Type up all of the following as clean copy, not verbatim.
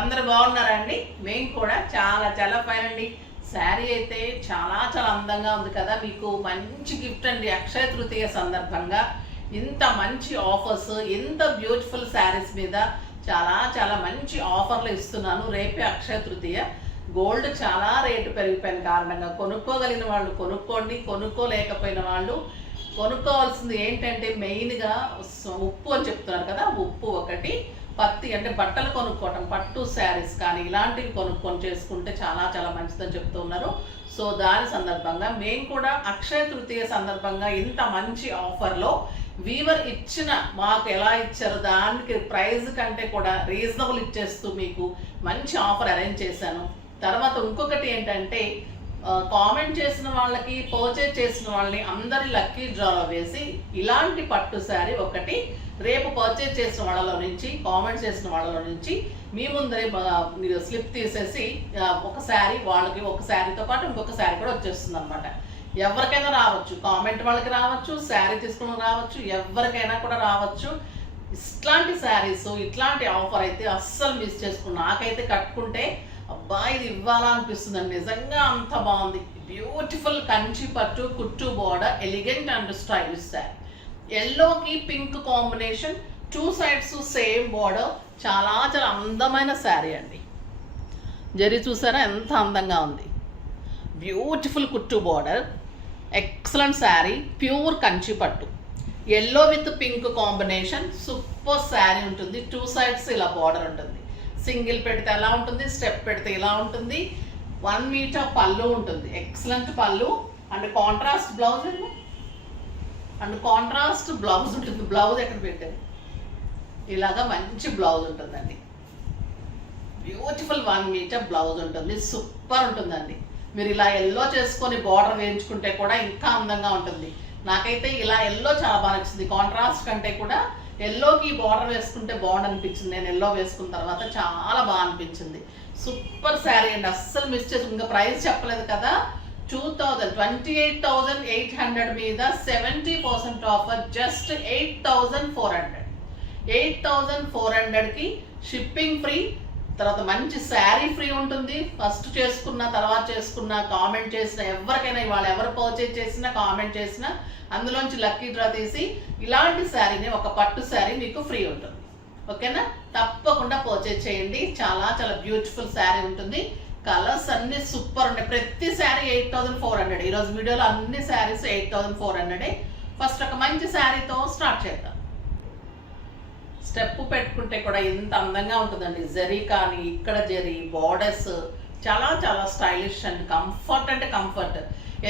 అందరు బాగున్నారా అండి? మేము కూడా చాలా ఫైన్ అండి. శారీ అయితే చాలా అందంగా ఉంది కదా. మీకు మంచి గిఫ్ట్ అండి. అక్షయ తృతీయ సందర్భంగా ఇంత మంచి ఆఫర్స్, ఇంత బ్యూటిఫుల్ శారీస్ మీద చాలా మంచి ఆఫర్లు ఇస్తున్నాను. రేపే అక్షయ తృతీయ. గోల్డ్ చాలా రేటు పెరిగిపోయిన కారణంగా కొనుక్కోగలిగిన వాళ్ళు కొనుక్కోండి, కొనుక్కోలేకపోయిన వాళ్ళు కొనుక్కోవాల్సింది ఏంటంటే మెయిన్గా ఉప్పు అని చెప్తున్నారు కదా. ఉప్పు ఒకటి, పత్తి అంటే బట్టలు కొనుక్కోవటం, పట్టు శారీస్ కానీ ఇలాంటివి కొనుక్కొని చేసుకుంటే చాలా మంచిదని చెప్తూ ఉన్నారు. సో దాని సందర్భంగా మేము కూడా అక్షయ తృతీయ సందర్భంగా ఇంత మంచి ఆఫర్లో వీవర్ ఇచ్చిన మాకు ఎలా ఇచ్చారో దానికి ప్రైస్ కంటే కూడా రీజనబుల్ ఇచ్చేస్తూ మీకు మంచి ఆఫర్ అరేంజ్ చేశాను. తర్వాత ఇంకొకటి ఏంటంటే కామెంట్ చేసిన వాళ్ళకి, పర్చేజ్ చేసిన వాళ్ళని అందరి లక్కీ డ్రాలో వేసి ఇలాంటి పట్టు శారీ ఒకటి రేపు పర్చేజ్ చేసిన వాళ్ళలో నుంచి, కామెంట్ చేసిన వాళ్ళలో నుంచి మీ ముందరే స్లిప్ తీసేసి ఒక శారీ వాళ్ళకి, ఒక శారీతో పాటు ఇంకొక శారీ కూడా వచ్చేస్తుంది అనమాట. ఎవరికైనా రావచ్చు, కామెంట్ వాళ్ళకి రావచ్చు, శారీ తీసుకుని రావచ్చు, ఎవరికైనా కూడా రావచ్చు. ఇట్లాంటి శారీస్, ఇట్లాంటి ఆఫర్ అయితే అస్సలు మిస్ చేసుకున్నాను. నాకైతే కట్టుకుంటే అబ్బా ఇది ఇవ్వాలా అనిపిస్తుందండి. నిజంగా అంత బాగుంది. బ్యూటిఫుల్ కంచి పట్టు కుట్టు border, elegant and stylish sari. ఎల్లోకి pink combination, 2 sides same border. చాలా అందమైన శారీ అండి. జరీ చూసారా ఎంత అందంగా ఉంది. బ్యూటిఫుల్ కుట్టు border, excellent sari, pure Kanchi పట్టు. Yellow with pink combination, super sari ఉంటుంది. 2 sides ఇలా బోర్డర్ ఉంటుంది. సింగిల్ పెడితే ఎలా ఉంటుంది, స్టెప్ పెడితే ఇలా ఉంటుంది. 1 మీటర్ పళ్ళు ఉంటుంది, ఎక్సలెంట్ పళ్ళు. అండ్ కాంట్రాస్ట్ బ్లౌజ్ అండి, అండ్ కాంట్రాస్ట్ బ్లౌజ్ ఉంటుంది. బ్లౌజ్ ఎక్కడ పెట్టారు, ఇలాగా మంచి బ్లౌజ్ ఉంటుందండి. బ్యూటిఫుల్ 1 మీటర్ బ్లౌజ్ ఉంటుంది. సూపర్ ఉంటుందండి. మీరు ఇలా ఎల్లో చేసుకొని బార్డర్ వేయించుకుంటే కూడా ఇంకా అందంగా ఉంటుంది. నాకైతే ఇలా ఎల్లో చాలా బాగా నచ్చింది. కాంట్రాస్ట్ కంటే కూడా ఎల్లోకి బార్డర్ వేసుకుంటే బాగుంది అనిపించింది. నేను ఎల్లో వేసుకున్న తర్వాత చాలా బాగా అనిపించింది. సూపర్ శారీ అండి, అస్సలు మిస్ చేసి. ఇంకా ప్రైస్ చెప్పలేదు కదా. 28,800 మీద 70% ఆఫర్, జస్ట్ 8,400. 8,400కి షిప్పింగ్ ఫ్రీ. తర్వాత మంచి శారీ ఫ్రీ ఉంటుంది. ఫస్ట్ చేసుకున్న, తర్వాత చేసుకున్న, కామెంట్ చేసిన ఎవరికైనా, ఇవాళ ఎవరు పర్చేజ్ చేసినా, కామెంట్ చేసినా అందులోంచి లక్కీ డ్రా తీసి ఇలాంటి శారీని, ఒక పట్టు శారీ మీకు ఫ్రీ ఉంటుంది. ఓకేనా? తప్పకుండా పర్చేజ్ చేయండి. చాలా బ్యూటిఫుల్ శారీ ఉంటుంది. కలర్స్ అన్ని సూపర్ ఉన్నాయి. ప్రతి శారీ 8,400. ఈరోజు వీడియోలో అన్ని శారీస్ 8,400. ఫస్ట్ ఒక మంచి శారీతో స్టార్ట్ చేద్దాం. స్టెప్ పెట్టుకుంటే కూడా ఎంత అందంగా ఉంటుందండి. జరీ కానీ, ఇక్కడ జరీ బార్డర్స్ చాలా స్టైలిష్ అండ్ కంఫర్ట్ అంటే కంఫర్ట్.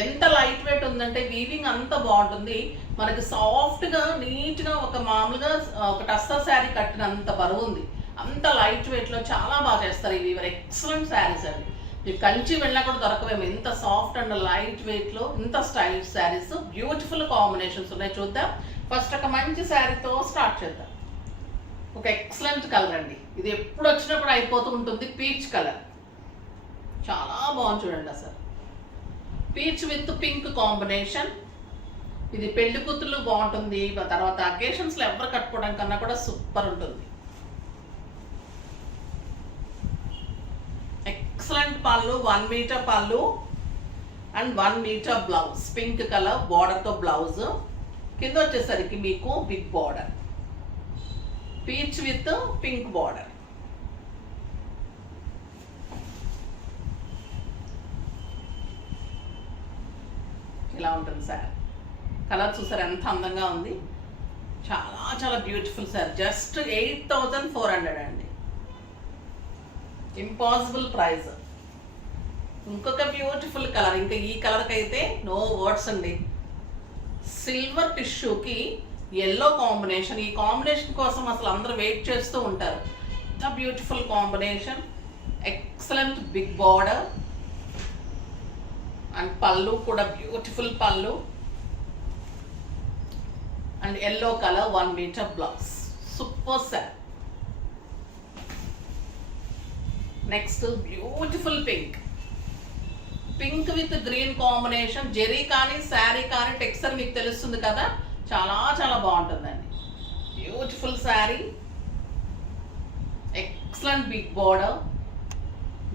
ఎంత లైట్ వెయిట్ ఉందంటే వీవింగ్ అంత బాగుంటుంది. మనకి సాఫ్ట్గా, నీట్గా ఒక మామూలుగా ఒక టస్సర్ శారీ కట్టినంత బరువు ఉంది. అంత లైట్ వెయిట్లో చాలా బాగా చేస్తారు ఈ వీవర్. ఎక్సలెంట్ శారీస్ అండి. మీకు కంచి వెళ్ళినా కూడా దొరకవేమో ఇంత సాఫ్ట్ అండ్ లైట్ వెయిట్లో ఇంత స్టైలిష్ శారీస్. బ్యూటిఫుల్ కాంబినేషన్స్ ఉన్నాయి. చూద్దాం. ఫస్ట్ ఒక మంచి శారీతో స్టార్ట్ చేద్దాం. ఒక ఎక్సలెంట్ కలర్ అండి. ఇది ఎప్పుడు వచ్చినప్పుడు అయిపోతూ ఉంటుంది. పీచ్ కలర్ చాలా బాగుంది చూడండి. అసలు పీచ్ విత్ పింక్ కాంబినేషన్. ఇది పెళ్లి కూతుర్లు బాగుంటుంది. తర్వాత అకేషన్స్లో ఎవరు కట్టుకోవడం కన్నా కూడా సూపర్ ఉంటుంది. ఎక్సలెంట్ పళ్ళు, 1 మీటర్ పళ్ళు and 1 metre blouse. Pink colour బార్డర్తో బ్లౌజ్. కింద వచ్చేసరికి మీకు big border, peach with pink border. ఇలా ఉంటుంది సార్. కలర్ చూసారు ఎంత అందంగా ఉంది. చాలా బ్యూటిఫుల్ సార్. జస్ట్ 8,400 అండి. Impossible price. ఇంకొక బ్యూటిఫుల్ కలర్. ఇంకా ఈ కలర్కి అయితే నో వర్డ్స్ అండి. సిల్వర్ టిష్యూకి ఎల్లో కాంబినేషన్. ఈ కాంబినేషన్ కోసం అసలు అందరూ వెయిట్ చేస్తూ ఉంటారు. ఎంత beautiful combination. Excellent big border and పళ్ళు కూడా బ్యూటిఫుల్ పళ్ళు and yellow colour 1 metre blouse. Super sir. Next beautiful pink. Pink with green combination. Zari కానీ, శారీ కానీ టెక్స్చర్ మీకు తెలుస్తుంది కదా. చాలా బాగుంటుందండి. Beautiful sari. Excellent big border,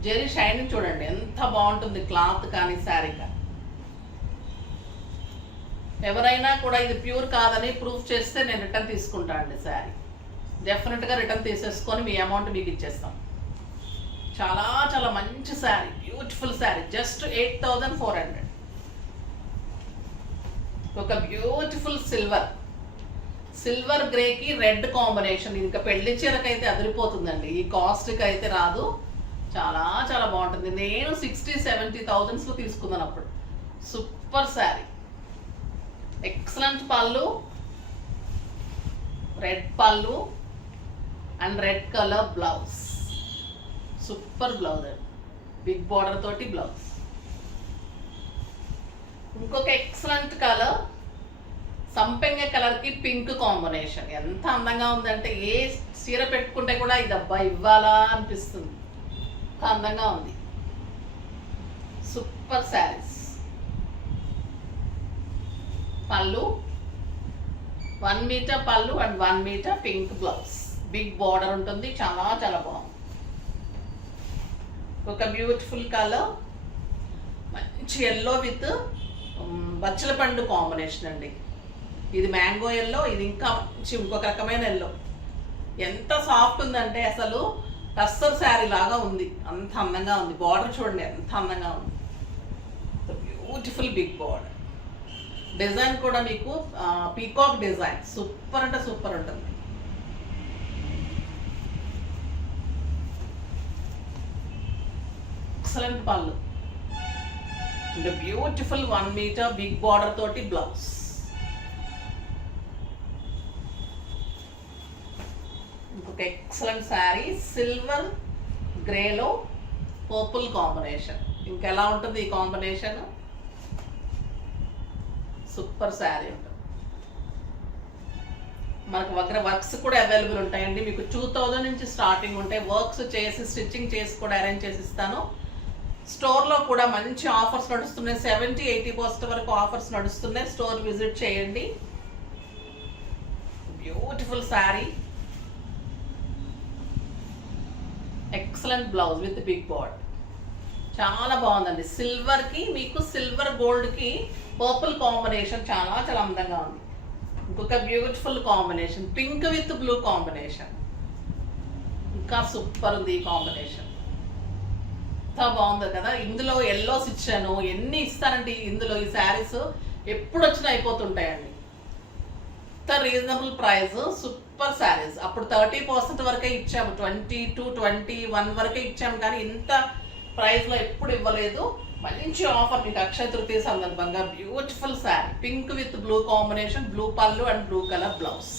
zari shining చూడండి ఎంత బాగుంటుంది, క్లాత్ కానీ శారీ కానీ. ఎవరైనా కూడా ఇది ప్యూర్ కాదని ప్రూఫ్ చేస్తే నేను రిటర్న్ తీసుకుంటా అండి శారీ. డెఫినెట్గా రిటర్న్ తీసేసుకొని మీ అమౌంట్ మీకు ఇచ్చేస్తాం. చాలా చాలా మంచి శారీ, బ్యూటిఫుల్ శారీ, జస్ట్ 8400. ఒక బ్యూటిఫుల్ సిల్వర్ గ్రేకి రెడ్ కాంబినేషన్. ఇంకా పెళ్లి చీరకైతే అదిరిపోతుందండి, ఈ కాస్ట్కి అయితే రాదు. చాలా చాలా బాగుంటుంది. నేను 60-70 తీసుకున్నాను అప్పుడు. సూపర్ శారీ, ఎక్సలెంట్ పళ్ళు, రెడ్ పళ్ళు and red colour blouse. Super blouse అండి, బిగ్ బార్డర్ తోటి బ్లౌజ్. ఇంకొక ఎక్సలెంట్ కలర్, సంపెంగ కలర్కి పింక్ కాంబినేషన్. ఎంత అందంగా ఉందంటే ఏ చీర పెట్టుకుంటే కూడా ఇది అబ్బా ఇవ్వాలా అనిపిస్తుంది, అంత అందంగా ఉంది. సూపర్ శారీస్. పళ్ళు 1 మీటర్ పళ్ళు and 1 metre pink blouse, big border ఉంటుంది. చాలా చాలా బాగుంది. ఒక బ్యూటిఫుల్ కలర్, మంచి ఎల్లో విత్ బచ్చల పండు కాంబినేషన్ అండి. ఇది మ్యాంగో ఎల్లో, ఇది ఇంకా మంచి ఇంకొక రకమైన ఎల్లో. ఎంత సాఫ్ట్ ఉందంటే అసలు టస్సర్ శారీ లాగా ఉంది, అంత అందంగా ఉంది. బార్డర్ చూడండి ఎంత అందంగా ఉంది, బ్యూటిఫుల్ బిగ్ బార్డర్. డిజైన్ కూడా మీకు పీకాక్ డిజైన్, సూపర్ అంటే సూపర్ ఉంటుంది. ఎక్సలెంట్ పళ్ళు, బ్యూటిఫుల్ 1 మీటర్ బిగ్ బార్డర్ తోటి బ్లౌజ్. ఇంకొక ఎక్సలెంట్ శారీ, సిల్వర్ గ్రేలో పర్పుల్ కాంబినేషన్. ఇంకెలా ఉంటుంది ఈ కాంబినేషన్, సూపర్ శారీ ఉంటుంది. మనకు వర్క్స్ కూడా అవైలబుల్ ఉంటాయండి. మీకు 2000 నుంచి స్టార్టింగ్ ఉంటాయి. వర్క్స్ చేసి స్టిచ్చింగ్ చేసి కూడా అరేంజ్ చేసి ఇస్తాను. స్టోర్లో కూడా మంచి ఆఫర్స్ నడుస్తున్నాయి, 70-80% వరకు ఆఫర్స్ నడుస్తున్నాయి. స్టోర్ విజిట్ చేయండి. Beautiful sari, excellent blouse with big border. చాలా బాగుందండి. సిల్వర్కి మీకు సిల్వర్ గోల్డ్కి పర్పుల్ కాంబినేషన్ చాలా చాలా అందంగా ఉంది. ఇంకొక beautiful combination, pink with blue combination. ఇంకా సూపర్ ఉంది ఈ కాంబినేషన్, ఎంత బాగుంది కదా. ఇందులో ఎల్లోస్ ఇచ్చాను, ఎన్ని ఇస్తానంటే ఇందులో ఈ శారీస్ ఎప్పుడు వచ్చినా అయిపోతుంటాయండి. ఇంత రీజనబుల్ ప్రైస్, సూపర్ శారీస్. అప్పుడు 30% వరకే ఇచ్చాము, 20-21 వరకే ఇచ్చాము, కానీ ఇంత ప్రైస్లో ఎప్పుడు ఇవ్వలేదు. మంచి ఆఫర్ మీకు అక్షయ తృతీయ సందర్భంగా. Beautiful sari, pink with blue combination, blue పళ్ళు అండ్ బ్లూ కలర్ బ్లౌజ్.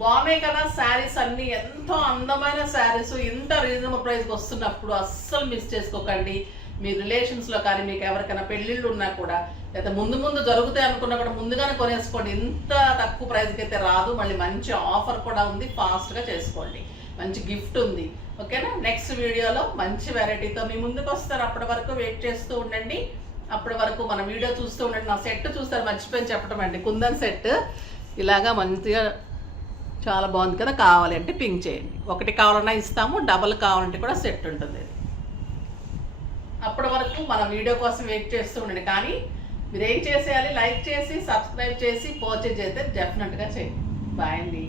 బాగున్నాయి కదా శారీస్ అన్నీ, ఎంతో అందమైన శారీస్. ఇంత రీజనబుల్ ప్రైస్కి వస్తున్నప్పుడు అస్సలు మిస్ చేసుకోకండి. మీ రిలేషన్స్లో కానీ మీకు ఎవరికైనా పెళ్ళిళ్ళు ఉన్నా కూడా, లేదా ముందు జరుగుతాయి అనుకున్నా కూడా ముందుగానే కొనేసుకోండి. ఇంత తక్కువ ప్రైస్కి అయితే రాదు. మళ్ళీ మంచి ఆఫర్ కూడా ఉంది, ఫాస్ట్గా చేసుకోండి. మంచి గిఫ్ట్ ఉంది. ఓకేనా? నెక్స్ట్ వీడియోలో మంచి వెరైటీతో మీ ముందుకు వస్తారు. అప్పటి వరకు వెయిట్ చేస్తూ ఉండండి. అప్పటి వరకు మన వీడియో చూస్తూ ఉండండి. నా సెట్ చూస్తారు, మర్చిపోయి చెప్పడం అండి. కుందన్ సెట్ ఇలాగా మంచిగా చాలా బాగుంది కదా. కావాలి అంటే పింక్ చేయండి. ఒకటి కావాలన్నా ఇస్తాము, డబల్ కావాలంటే కూడా సెట్ ఉంటుంది. అప్పటి వరకు మన వీడియో కోసం వెయిట్ చేస్తూ ఉండండి. కానీ మీరు ఏం చేసేయాలి, లైక్ చేసి సబ్స్క్రైబ్ చేసి పర్చేజ్ అయితే డెఫినెట్గా చేయండి. బాయ్ అండి.